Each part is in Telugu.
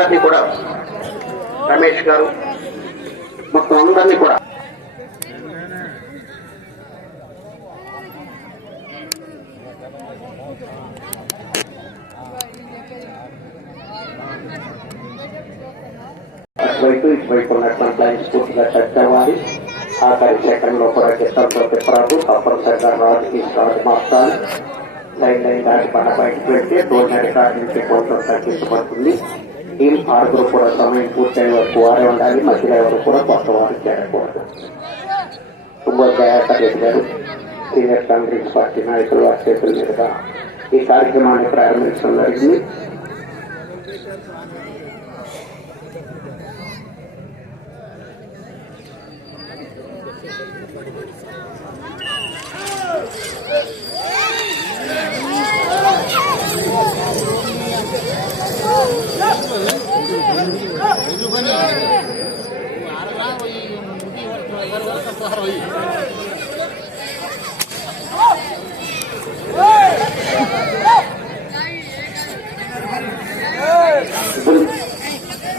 అందరినీ కూడా రమేష్ గారు మొత్తం అందరినీ కూడా అటువైపు ఇటువైపు ఉన్నటువంటి లైన్స్ పూర్తిగా టచ్ అవ్వాలి. ఆఖరి సెకండ్లో కూడా గిట్టంతో తిప్పరాదు, తప్పనిసరిగా రాజుకి స్టార్ట్ మార్చాలి. లైన్ దాటి బండ బయటకు వెళ్తే టోర్నమెంట్ కార్డు నుంచి కొంచెం తగ్గించబడుతుంది. టీం 6 కూడా సమయం పూర్తయిన వరకు వారే ఉండాలి. మధ్యలో ఎవరు కూడా కొత్త వారు చేరకూడదు. తుమ్మూరు దయాకర్ రెడ్డి గారు సీనియర్ కాంగ్రెస్ పార్టీ నాయకులు వారి చేతుల మీదుగా ఈ కార్యక్రమాన్ని ప్రారంభించడం జరిగింది.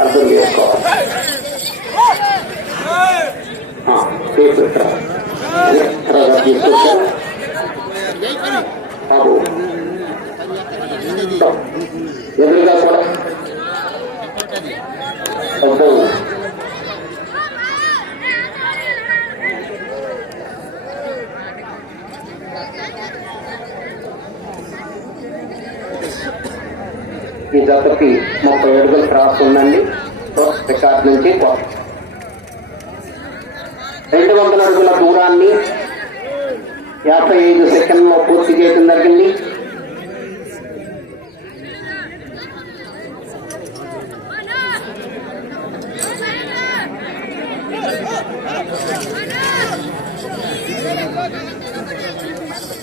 అర్థం చేసుకోవాలి. బాబు ఎదురుగా కూడా ఈ జతకి 30 అడుగులు క్రాస్ ఉందండి. రికార్డ్ నుంచి 200 అడుగుల దూరాన్ని 55 సెకండ్లో పూర్తి చేయడం జరిగింది.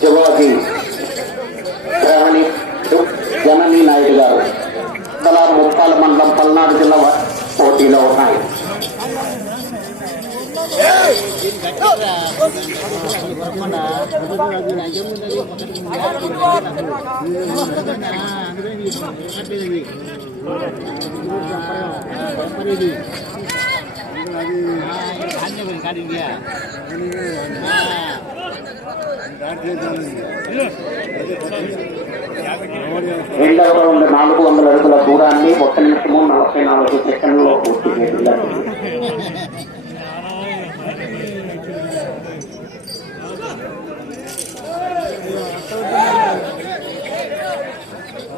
జవాబీ జననీ నాయుడు గారు తలా ముప్పాల మండలం పల్నాడు జిల్లా పోటీలో ఉన్నాయి. రెండవ రౌండ్ 400 అడుగుల దూరాన్ని 1 నిమిషము 44 సెకండ్లో పూర్తి చేయడం.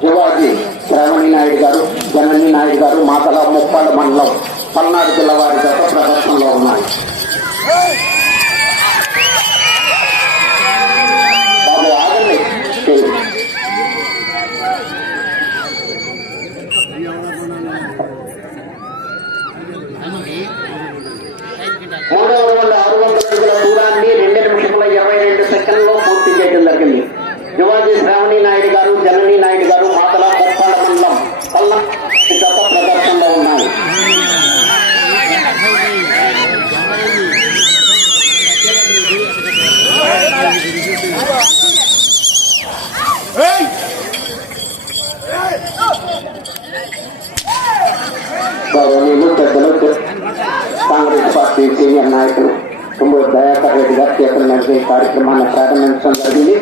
జవాజీ శ్రావణి నాయుడు గారు జనని నాయుడు గారు మాతల ముప్పాల మండలం పల్నాడు జిల్లా వారి గత ప్రదర్శనలో ఉన్నాయి. బాబు ఆగండి. 3వ రౌండ్ 600 అడుగుల దూరాన్ని 2 నిమిషముల 22 సెకండ్లో పూర్తి చేయడం జరిగింది. యువాజీ శ్రావణి నాయుడు గారు జనని నాయుడు గారు మాతల కొప్పాల మండలం పల్నాడు గత ప్రదర్శనలో ఉన్నాయి. పెద్దలు కాంగ్రెస్ పార్టీ సీనియర్ నాయకులు తుమ్మూరు దయాకర్ రెడ్డి గారి చేతుల మీదుగా ఈ కార్యక్రమాన్ని ప్రారంభించడం జరిగింది.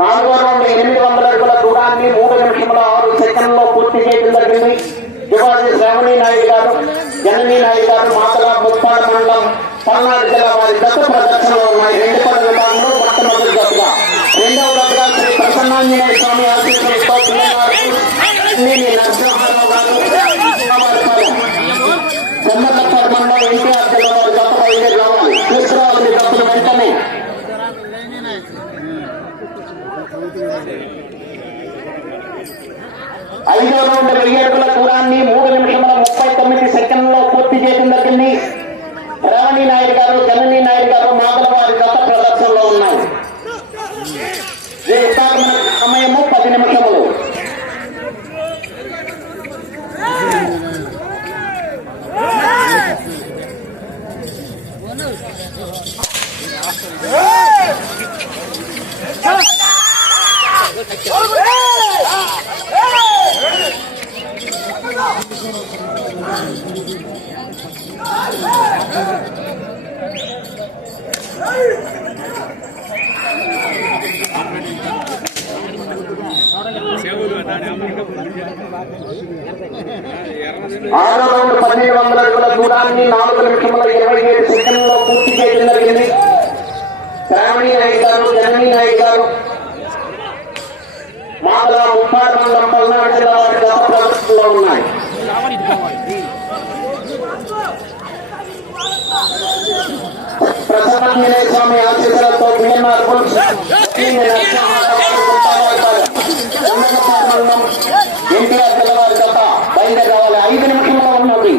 నాలుగో రౌండ్ 800 అడుగుల దూరాన్ని 3 నిమిషముల 6 సెకండ్లో పూర్తి చేయడం జరిగింది. యువాజీ శ్రావణి నాయుడు గారు జననీ నాయుడు గారు మాతల ముప్పాల మండలం పల్నాడు జిల్లా వారి గత ప్రదర్శనలో ఉన్నాయి. 2 పనుల విభాగంలో మొట్టమొదటి జతగా, 2వ జతగా శ్రీ ప్రసన్నాంజనేయ స్వామి ఆశీస్సులతో నరసింహారావు గారు చెమ్మల్లపల్లి మండలం ఎన్టీఆర్ జిల్లా వారి గత బయలుదేరి రావాలి. తీసుకురావాలి డబ్బులు వెంటనే. ఐదో రౌండ్ 1000 అడుగుల దూరాన్ని 3 నిమిషముల 39 సెకండ్లో పూర్తి చేయడం జరిగింది. రావణి నాయుడు గారు జననీ నాయుడు గారు మాతల వారి గత ప్రదర్శనలో ఉన్నాయి. సమయము 10 నిమిషములు. ఆరో రౌండ్ 1200 అడుగుల దూరాన్ని 4 నిమిషముల 27 సెకండ్లలో పూర్తి చేయడం జరిగింది. శ్రావణి నాయుడు గారు, జననీ నాయుడు గారు మామూలు ముప్పాడు మండలం పల్నాడు జిల్లా వారి గత ప్రదర్శనలో ఉన్నాయి. ప్రసన్నాంజనేయ స్వామి ఆశీస్సులతో బిఎన్ఆర్ మండలం ఎన్టీఆర్ జిల్లా గత బయలుదేరి రావాలి. 5 నిమిషంలో ఉన్నది.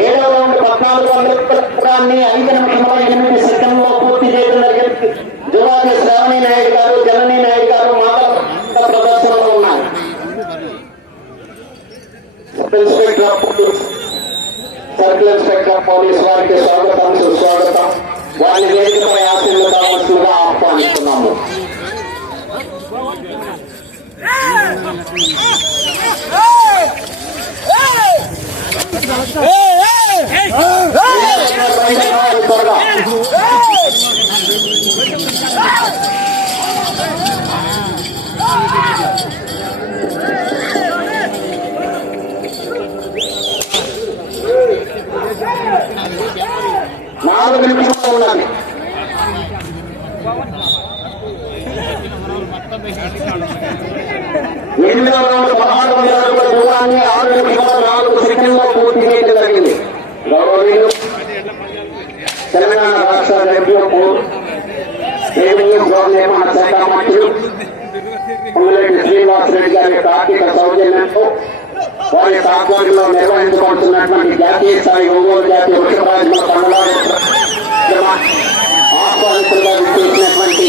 ఏడవ రౌండ్ 1400 దూరాన్ని 5 నిమిషంలో 8 సెకండ్లలో పూర్తి చేయడం జరిగింది. జువాది శ్రావణి నాయుడు గారు, జననీ నాయుడు గారు మాటల ప్రదర్శనలో ఉన్నారు. సర్కిల్ ఇన్స్పెక్టర్ పోలీస్ వారికి స్వాగతం, సుస్వాగతం. వారిని వేదికపై ఆశీర్లు కావాల్సిందిగా ఆహ్వానిస్తున్నాము. నాలుగు నిమిషంలో ఉన్నది. ఎనిమిదవ రౌండ్ 1600 అడుగుల దూరాన్ని 6 నిమిషాల 4 సెకండ్లలో పూర్తి చేయడం జరిగింది. గౌరవనీయులు తెలంగాణ రాష్ట్ర రెవెన్యూ నిర్మాణ శాఖ మంత్రులు పొంగులేటి శ్రీనివాసరెడ్డి గారి ఆర్థిక సౌజన్యంతో వారి ఆధ్వర్యంలో నిర్వహించబడుతున్నటువంటి జాతీయ స్థాయి ఒంగోలు జాతీయ వృక్షరాజుల పండుగ ఆహ్వానితులుగా విచ్చేసినటువంటి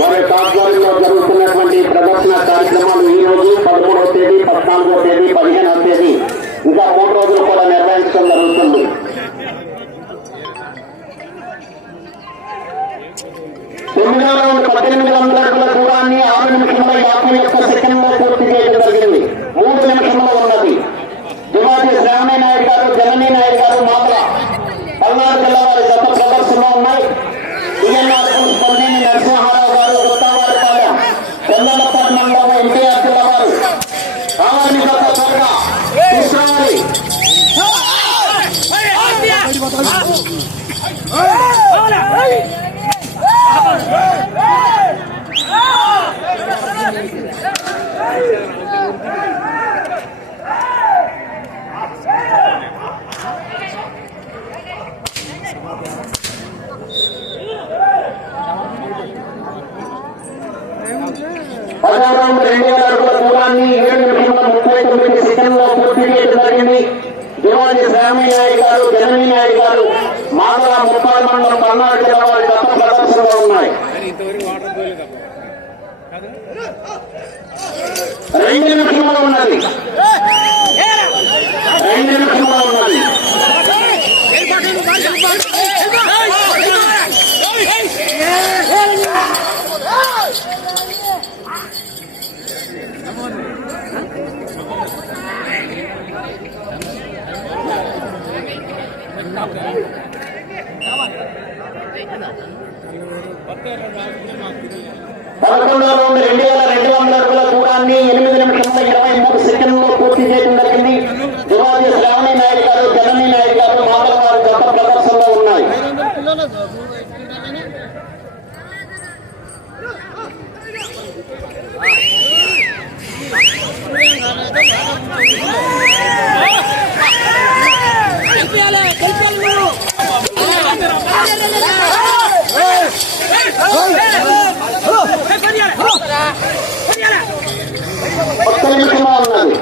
వారి ఆధ్వర్యంలో జరుగుతున్నటువంటి ప్రదర్శన కార్యక్రమాలు ఈ రోజు 13వ తేదీ, 14వ తేదీ, 15వ తేదీ ఇంకా 3 రోజులు కూడా నిర్వహించడం జరుగుతుంది. తొమ్మిదవ రౌండ్ 1800 అడుగుల దూరాన్ని 6 నిమిషంలో 51 సెకండ్లో పూర్తి చేయడం జరిగింది. 3 నిమిషంలో ఉన్నది. జువాది శ్రావణి నాయుడు గారు, జననీ నాయుడు గారు మామల పల్నాడు జిల్లా వారి గత ప్రదర్శనలో ఉన్నాయి. బిఎన్ఆర్ పొందేని నరసింహారావు గారు, గుత్తవారిపాలెం చందలపట్నం మండలం ఎన్టీఆర్ జిల్లా వారు కావాలని గత త్వరగా తీసుకురావాలి. పదవ రౌండ్ 2000 అడుగుల దూరాన్ని 7 నిమిషంల 39 సెకండ్లో పూర్తి చేయడం జరిగింది. జువాది శ్రావణి నాయుడు గారు, జననీ నాయుడు గారు మామల ముప్పాడు మండలం పల్నాడు జిల్లా వారి గత ప్రదర్శనలో ఉన్నాయి. 2 నిమిషంలో ఉన్నది. 2 నిమిషంలో ఉన్నది. పదకొండవ రౌండ్ 2200 అడుగుల దూరాన్ని 8 నిమిషంలో 23 సెకండ్లో పూర్తి చేయడం జరిగింది. జువాది శ్రావణి నాయుడు గారు, జననీ నాయుడు గారు మామల వారి గత ప్రదర్శనలో ఉన్నాయి. ఒక్క నిమిషంలో ఉన్నది.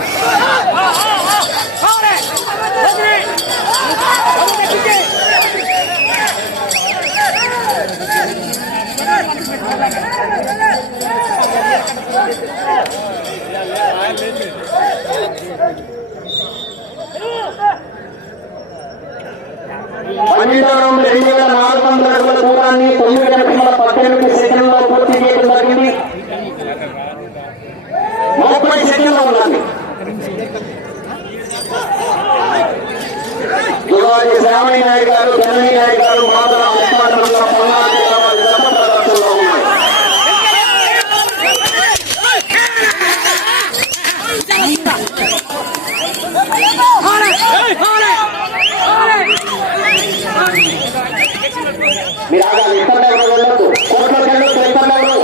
12వ రౌండ్ 2400 అడుగుల దూరాన్ని 9 నిమిషముల 18 సెకండ్లలో పూర్తి చేయడం జరిగింది. 30 సెకండ్లు ఉండాలి. యువతి శ్రావణి నాయుడు గారు, జనని నాయుడు గారు మాదల ఉత్పాదనలో పల్నాడు జిల్లా వారి గత ప్రదర్శనలో ఉన్నాయి. మీరు ఆగాలి. ఇతరులు ఎవరు వెళ్ళదు. కోట్లోకి వెళ్ళొద్దు. ఇతరులు ఎవరు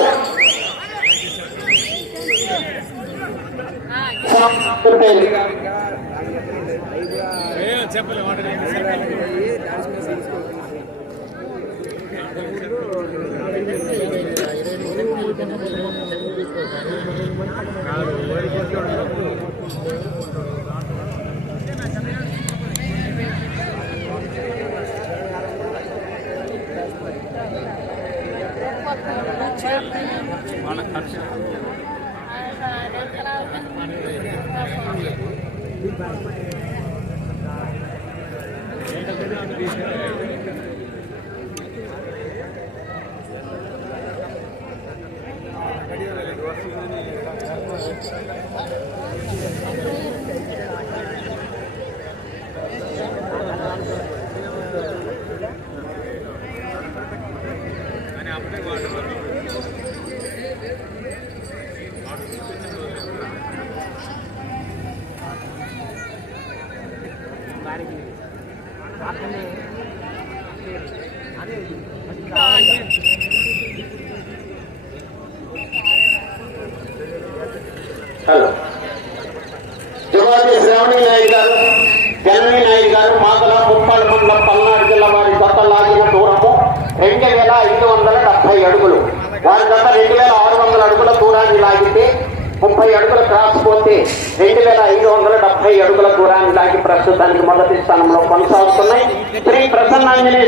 హలో యువతి శ్రావణి నాయుడు గారు, జనని నాయుడు గారు మాదల ముప్పాడు మండలం పల్నాడు జిల్లా వారి గత లాగిన దూరము 2570 అడుగులు. వారి గత 2600 అడుగుల దూరాన్ని లాగితే 30 అడుగుల క్రాస్ పోతే 2570 అడుగుల దూరాన్ని లాగి ప్రస్తుతానికి మొదటి స్థానంలో కొనసాగుతున్నాయి. శ్రీ ప్రసన్నాంజనేయ